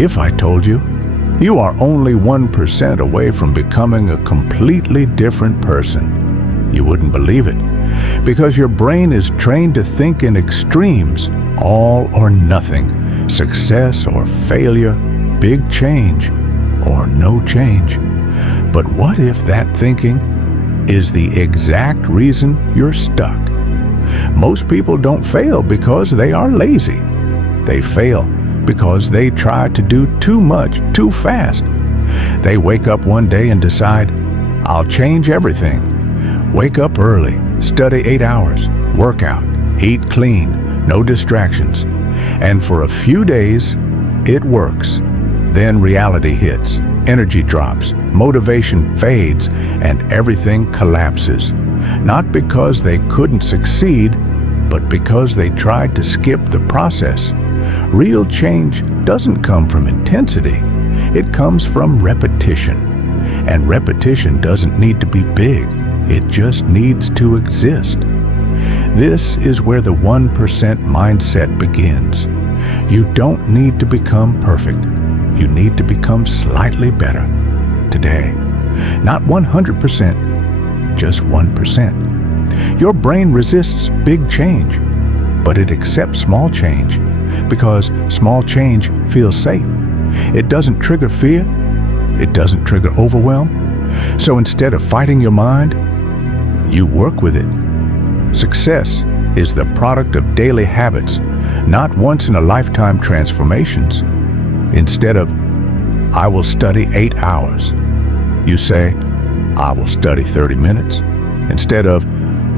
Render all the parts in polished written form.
If I told you, you are only 1% away from becoming a completely different person, you wouldn't believe it, because your brain is trained to think in extremes, all or nothing, success or failure, big change or no change. But what if that thinking is the exact reason you're stuck? Most people don't fail because they are lazy. They fail because they try to do too much too fast. They wake up one day and decide, I'll change everything. Wake up early, study 8 hours, work out, eat clean, no distractions. And for a few days, it works. Then reality hits, energy drops, motivation fades, and everything collapses. Not because they couldn't succeed, but because they tried to skip the process. Real change doesn't come from intensity. It comes from repetition. And repetition doesn't need to be big. It just needs to exist. This is where the 1% mindset begins. You don't need to become perfect. You need to become slightly better today. Not 100%, just 1%. Your brain resists big change, but it accepts small change because small change feels safe. It doesn't trigger fear. It doesn't trigger overwhelm. So instead of fighting your mind, you work with it. Success is the product of daily habits, not once-in-a-lifetime transformations. Instead of, I will study 8 hours, you say, I will study 30 minutes. Instead of,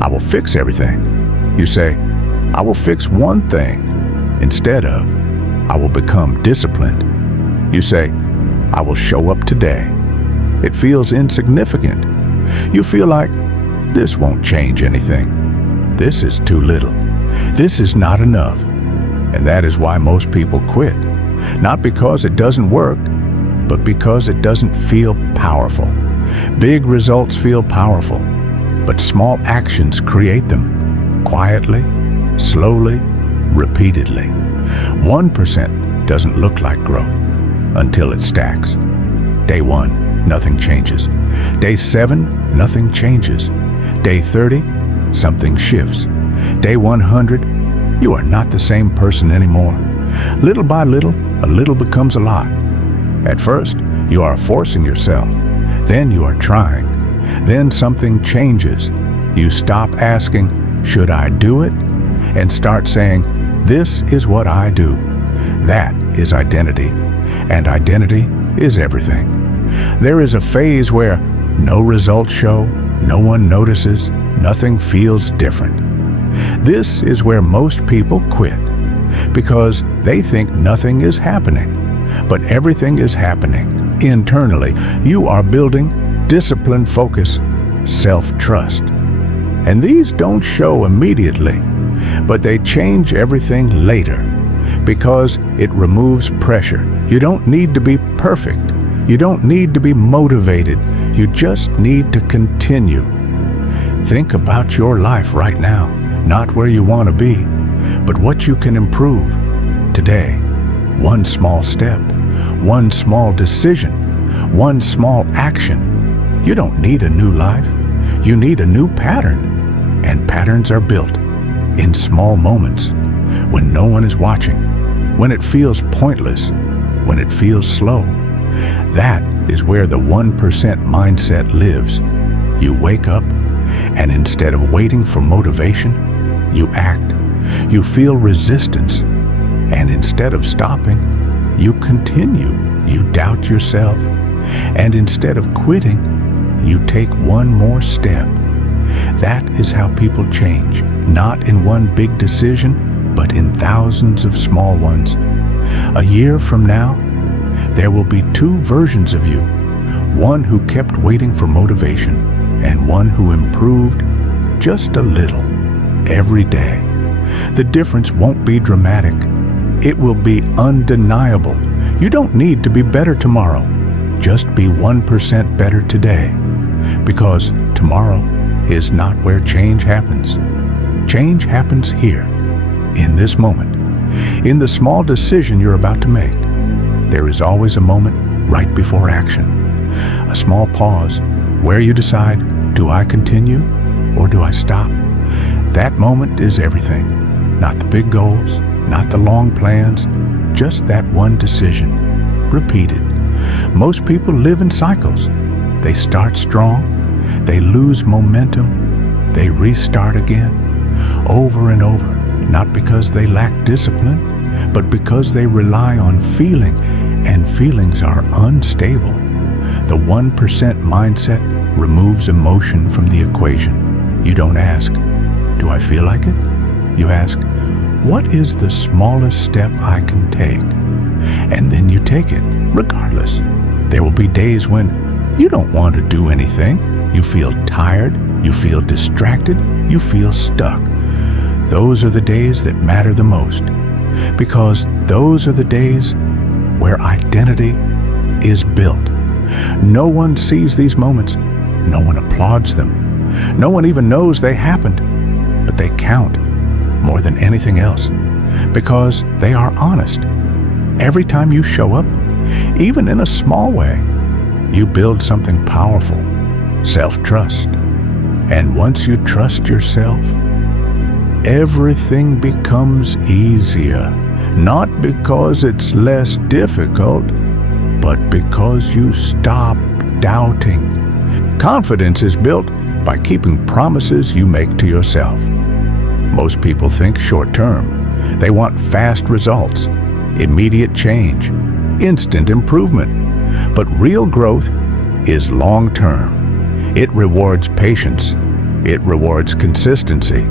I will fix everything, you say, I will fix one thing. Instead of, I will become disciplined, you say, I will show up today. It feels insignificant. You feel like, this won't change anything. This is too little. This is not enough. And that is why most people quit. Not because it doesn't work, but because it doesn't feel powerful. Big results feel powerful, but small actions create them. Quietly, slowly, repeatedly. 1% doesn't look like growth until it stacks. Day 1, nothing changes. Day 7, nothing changes. Day 30, something shifts. Day 100, you are not the same person anymore. Little by little, a little becomes a lot. At first, you are forcing yourself. Then you are trying. Then something changes. You stop asking, should I do it? And start saying, this is what I do. That is identity. And identity is everything. There is a phase where no results show, no one notices, nothing feels different. This is where most people quit, because they think nothing is happening. But everything is happening internally. You are building discipline, focus, self-trust. And these don't show immediately, but they change everything later because it removes pressure. You don't need to be perfect. You don't need to be motivated. You just need to continue. Think about your life right now, not where you want to be, but what you can improve today. One small step, one small decision, one small action. You don't need a new life. You need a new pattern. And patterns are built in small moments, when no one is watching, when it feels pointless, when it feels slow. That is where the 1% mindset lives. You wake up, and instead of waiting for motivation, you act. You feel resistance, and instead of stopping, you continue. You doubt yourself, and instead of quitting, you take one more step. That is how people change, not in one big decision, but in thousands of small ones. A year from now, there will be 2 versions of you, one who kept waiting for motivation and one who improved just a little every day. The difference won't be dramatic. It will be undeniable. You don't need to be better tomorrow. Just be 1% better today, because tomorrow is not where change happens. Change happens here, in this moment, in the small decision you're about to make. there is always a moment right before action. A small pause where you decide, do I continue or do I stop? That moment is everything. Not the big goals, not the long plans, just that one decision, repeated. Most people live in cycles. They start strong, they lose momentum, they restart again, over and over, not because they lack discipline, but because they rely on feeling, and feelings are unstable. The 1% mindset removes emotion from the equation. You don't ask, do I feel like it? You ask, what is the smallest step I can take? And then you take it, regardless. There will be days when you don't want to do anything. You feel tired, you feel distracted, you feel stuck. Those are the days that matter the most, because those are the days where identity is built. No one sees these moments. No one applauds them. No one even knows they happened, but they count more than anything else because they are honest. Every time you show up, even in a small way, you build something powerful, self-trust. And once you trust yourself, everything becomes easier, not because it's less difficult, but because you stop doubting. Confidence is built by keeping promises you make to yourself. Most people think short-term. They want fast results, immediate change, instant improvement. But real growth is long-term. It rewards patience. It rewards consistency.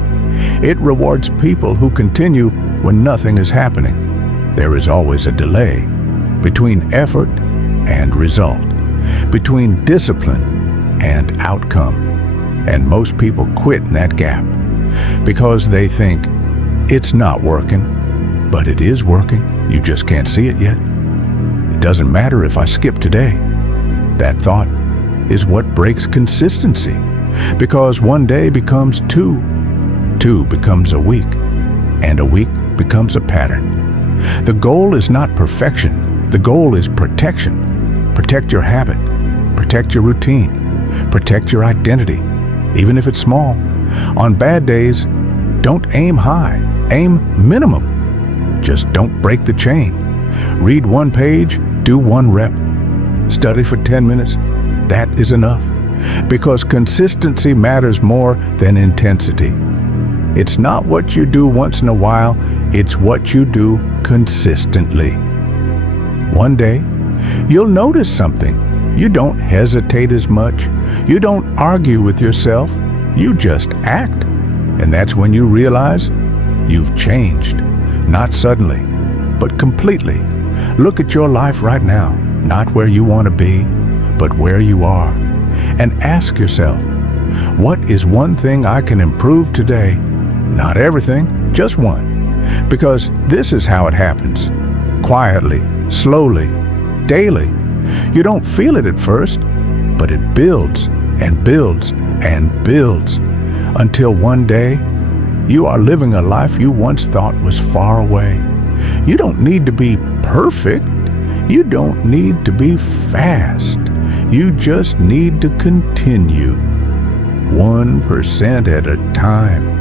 It rewards people who continue when nothing is happening. There is always a delay between effort and result, between discipline and outcome. And most people quit in that gap because they think it's not working, but it is working. You just can't see it yet. It doesn't matter if I skip today. That thought is what breaks consistency, because one day becomes two becomes a week, and a week becomes a pattern. The goal is not perfection. The goal is protection. Protect your habit. Protect your routine. Protect your identity, even if it's small. On bad days, don't aim high. Aim minimum. Just don't break the chain. Read one page, do one rep. Study for 10 minutes. That is enough, because consistency matters more than intensity. It's not what you do once in a while, it's what you do consistently. One day, you'll notice something. You don't hesitate as much. You don't argue with yourself. You just act. And that's when you realize you've changed. Not suddenly, but completely. Look at your life right now, not where you want to be, but where you are. And ask yourself, what is one thing I can improve today? Not everything, just one. Because this is how it happens. Quietly, slowly, daily. You don't feel it at first, but it builds and builds and builds until one day you are living a life you once thought was far away. You don't need to be perfect. You don't need to be fast. You just need to continue 1% at a time.